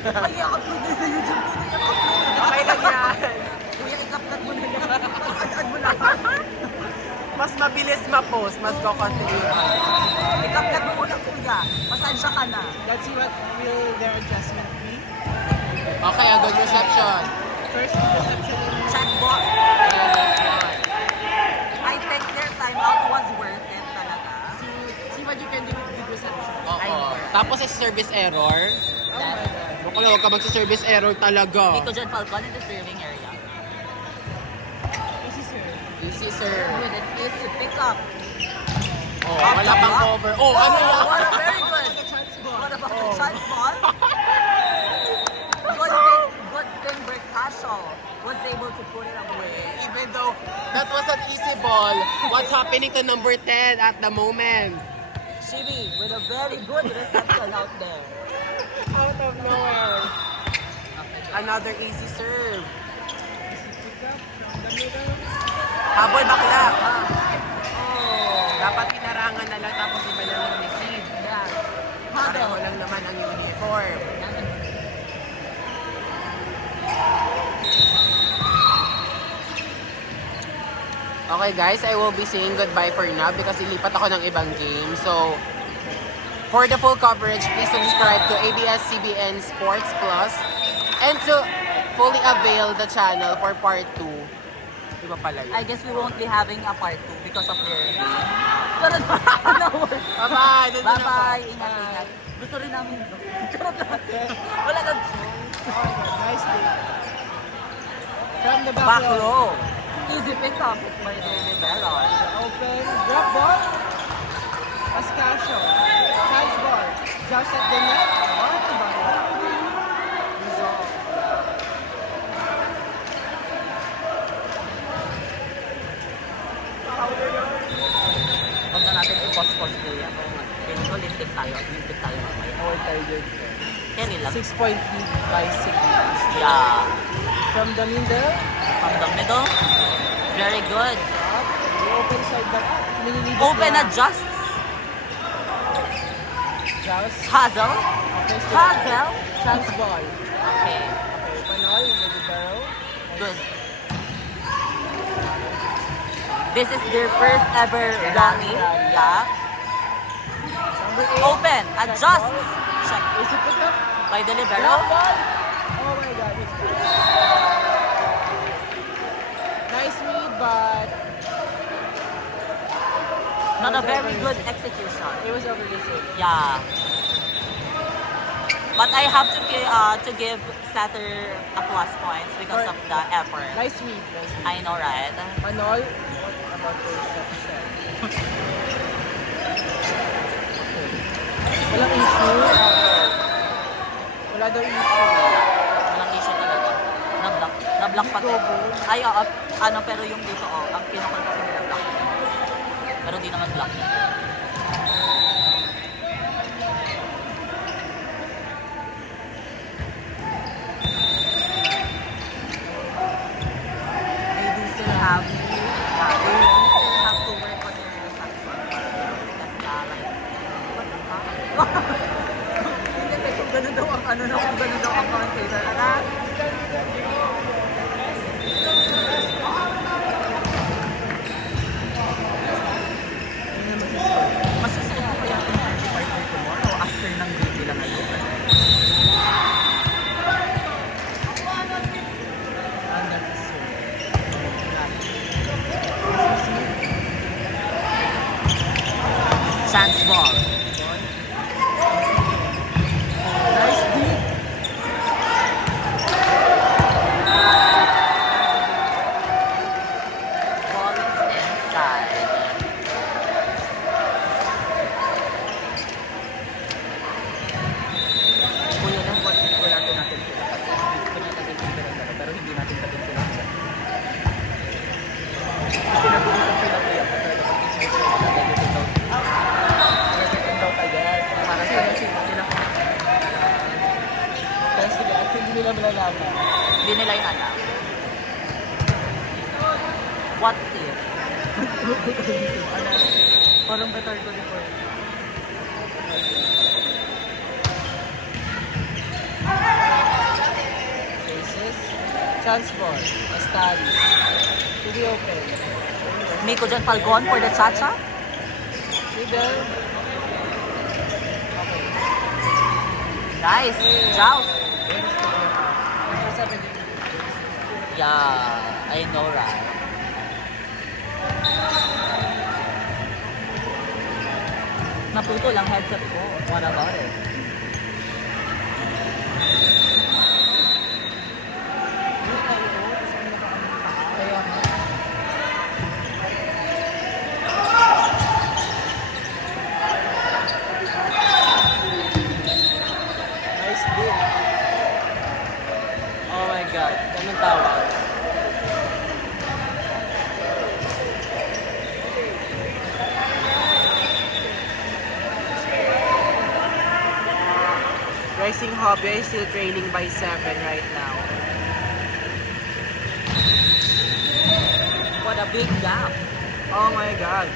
Ay, i-upload na sa YouTube ko. I-upload. Okay lang yan. Kuya, i-upload mo na yan. Pag-add mo na. Mas mabilis ma-post, mas kukontinue. I-upload mo muna, kuya. Pasensya ka na. Let's see what will their adjustment be. Okay, a good reception. First reception. Chatbot. Yeah, that's one. I think their timeout was worth it talaga. See what you can do with good reception. Oo. Tapos is service error. Oh my God. Bukala, huwag ka magsa-service error talaga. Dito dyan, Falcon in the serving area. Easy, sir. Easy, sir. With it is to pick up. Oh, wala pang cover. Oh, ano yan? What a very good. What about the chance ball? Good thing Bertasio was able to put it away. Even though that was an easy ball, what's happening to number 10 at the moment? Shibi with a very good reception out there. Out of nowhere. Another easy serve. Pick up from the middle. Habol bakla. Oh, dapat inarangan na lang tapos iba na lang receive. Yeah. Pareho lang naman ang uniform. Okay guys, I will be saying goodbye for now because ilipat ako ng ibang game. So, for the full coverage, please subscribe to ABS-CBN Sports Plus and to fully avail the channel for part 2. Di ba pala yun? I guess we won't be having a part 2 because of their game. Pero Bye-bye! Doon na ako. bye-bye! Ingat-ingat. Gusto rin namin ito. Wala kang Oh my God. Nice day. From the back, back row. row. Easy pick up by the libero. Open. Drop ball. Pascasio. Chance ball. Just at the net. What about it? Resolve. Huwag na natin i-post-post kuya. Ganito, lintik tayo. Lintik tayo mamaya. Our target. Carry lang. 6-point lead by Sigma. Yeah. From the middle. From the middle. Very good. Up. The open side back up. Nililipat Open na. adjust. Just. Hazel. Okay, so Hazel. chance ball. Okay. Okay, Panoy with the barrel. Good. This is their first ever rally. Yeah. Number 8. Open. Adjust. Check. Easy pick up. By the Drop libero. ball. Oh my God. Nice read, but Not a very good execution. it was over the safe. Yeah. But I have to give Satter a plus points because of the effort. Nice read. Nice read. I know, right? Panoy, what about the reception? Walang issue. Wala daw issue. Walang issue talaga. Na-block. Na-block pati. Ay, oo. Ano, pero yung dito, ang kinakal kasi nila block. Pero di naman block. They do still have, they do still have to work on their reception. Because, like, what the fuck? Hindi, kung ganun daw ang ano, kung ganun daw ang commentator. Masusunod ko kaya yung party partner tomorrow after ng game nila ngayon. Chance ball. Nice deep. Ball is inside. Kuya lang, wala natin sila kasi pinatagin sila ng dalawa, pero hindi natin tagin sila ng dalawa. Pinag-uusap sila kuya pa talaga pag isip sila gagawin daw. Gagawin daw agad. Para sila. Kaya sila, at hindi nila malalaman. Hindi nila yung alam. What if? Parang better ko before. Transport. Studies. To be open. Miko Jan Falcon for the Chacha. Middle. Nice. Joust. Sabi din. Yeah, I know, right? Naputo lang headset ko. What about it? Kaya nice deal. Oh my God. Anong tawag? Rising Hobby is still trailing by 7 right now. What a big gap. Oh my God.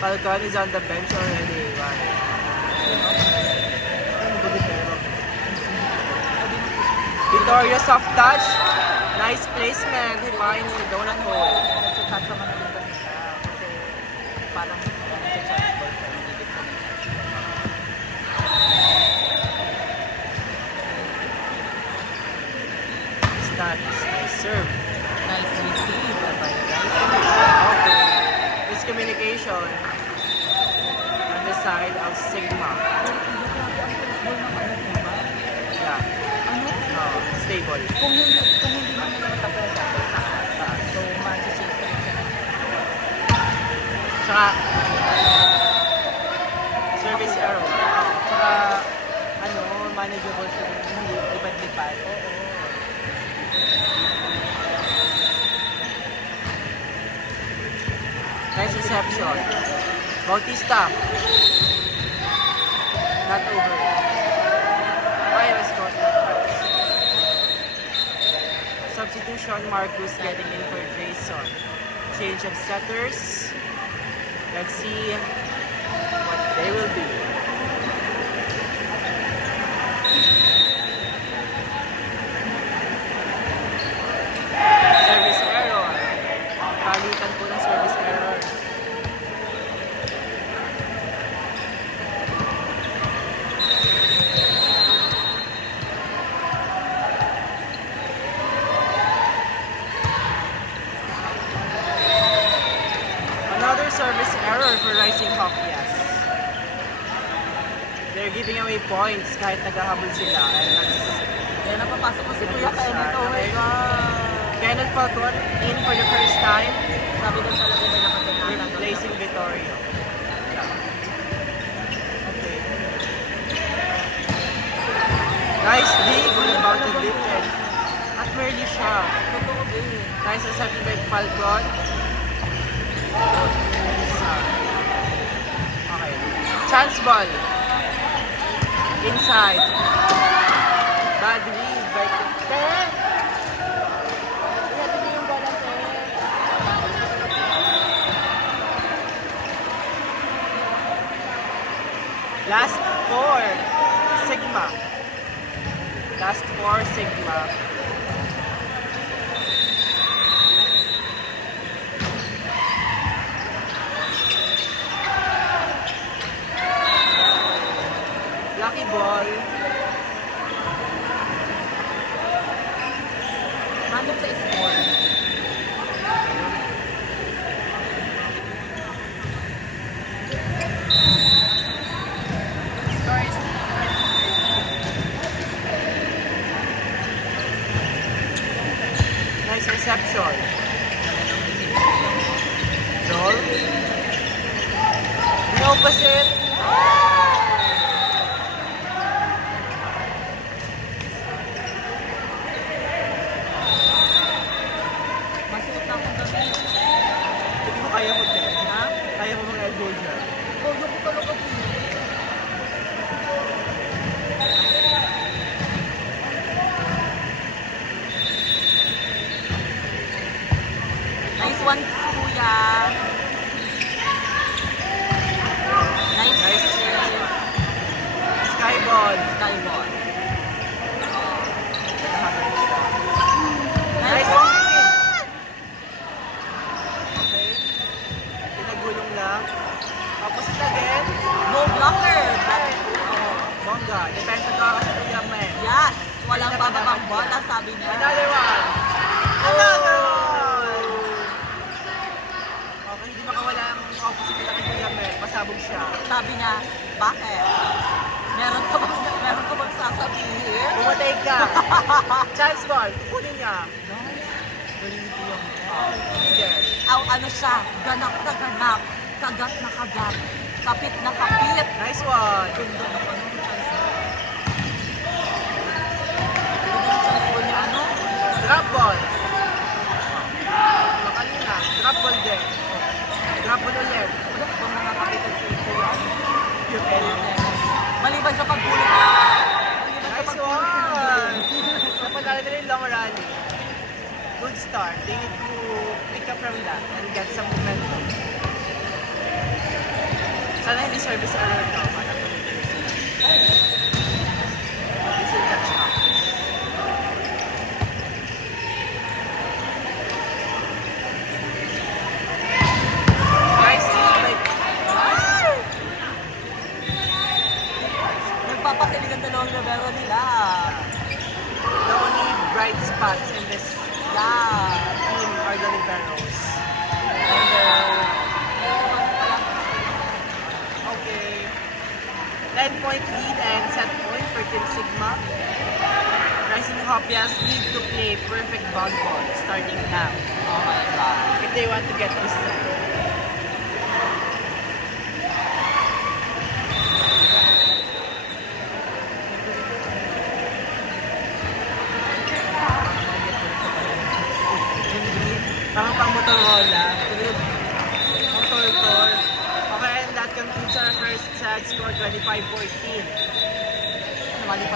Falcon is on the bench already. Wow. Victoria soft touch. Nice placement. He finds the donut hole. Nagchachacha man na din kasi siya. Kasi parang nagchachacha ball siya. Hindi ko Studies. Nice serve. nice receive by Rice. Okay. Miscommunication on the side of Sigma. Yeah. Ano? Stable. Kung hindi mo nila matagal sa taas. So, mag-change ka rin siya ng Tsaka, service error. Tsaka, ano, manageable siya. Hindi ipad-lipad. Oo. Nice reception. Bautista. Not over. Ay, was caught that touch. Substitution, Marcus getting in for Jason. Change of setters. Let's see what they will be. Service error. Palitan po ng service error. Another service error for Rising Hawk, yes. They're giving away points kahit naghahabol sila. And that's Kaya napapasok ko si Kuya Kenneth. Oh my Okay. God. Kenneth Falcon in for the first time, Sabi ko talaga may nakasanasan. replacing Vittorio. Okay. Nice dig, about to lifted. At merely siya. Totoo din. Nice reception by Falcon. Okay. Chance ball. Inside. Bad read by Ten. Last four. Sigma. Last four, Sigma. Lucky ball. Hanap sa score. Nice reception. Joel. The opposite. Yamen. Yes! Walang Kanina pa bababang dapat bola, yan. sabi niya. Another one. Another one. Okay, hindi makawala ang opposite nila kay Yamen. Pasabog siya. Sabi niya, bakit? Meron ka bang sasabihin? Bumatay ka. Chance ball. Kukunin niya. Leader. Ano siya, ganap na ganap, kagat na kagat, kapit na kapit. Nice one. Ganda ng ano, chance ball. Ganda ng chance ball niya, ano? Drop ball. Kanina. Drop ball din. Drop ball ulit. Kung nakakapitan si Kuya, ano, yung Eric na yan. Maliban sa pagbulong. Nice one. Napanalo nila yung long rally. Good start. They need to pick up from that and get some momentum. Sana hindi service error to. This will catch up. Nice team. Nagpapakilig ang dalawang libero nila. The only bright spots in this Yeah. team are the liberos. Okay. 10-point lead and set point for Team Sigma. Rising Hopias need to play perfect volleyball starting now Oh my God. if they want to get this set. Mga pang Motorola. Ang tortor. Okay, and that concludes our first set score 25-14. Maliban